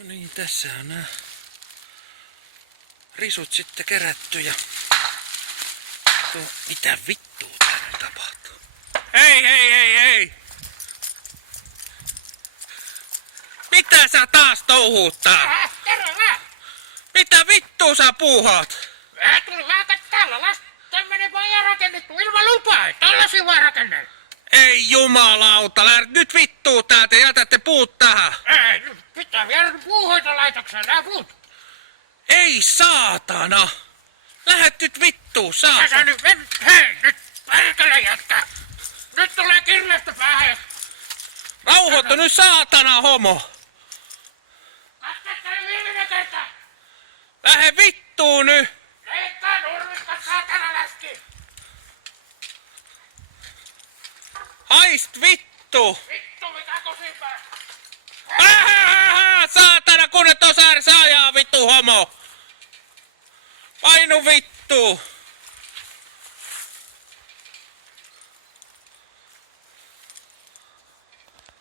No niin, tässä on nämä risut sitten kerätty ja... Mitä vittua täällä tapahtuu? Hei! Mitä sä taas touhuuttaa? Terve! Mitä vittua sä puuhaat? Tuli vähän täällä tämmönen paja rakennettu ilman lupaa, ei tollasia vaan rakennella. Ei jumalauta, lähdet nyt vittuu täältä ja jätätte puut tähän. Ei, nyt pitää viedä puuhoitolaitokseen nää puut. Ei saatana! Lähet nyt vittuu, Sä saatana! nyt hei, nyt perkele jätkä. Nyt tulee kirjasta päähän. Rauhoittu nyt saatana homo! Katsotaan viimeinen kerta. Lähde vittuu nyt! Leikkaa nurmista saatana läski. Haist vittu! Vittu mikä kusipää. Saatana kun et osaa ajaa vittu homo! Painu vittu!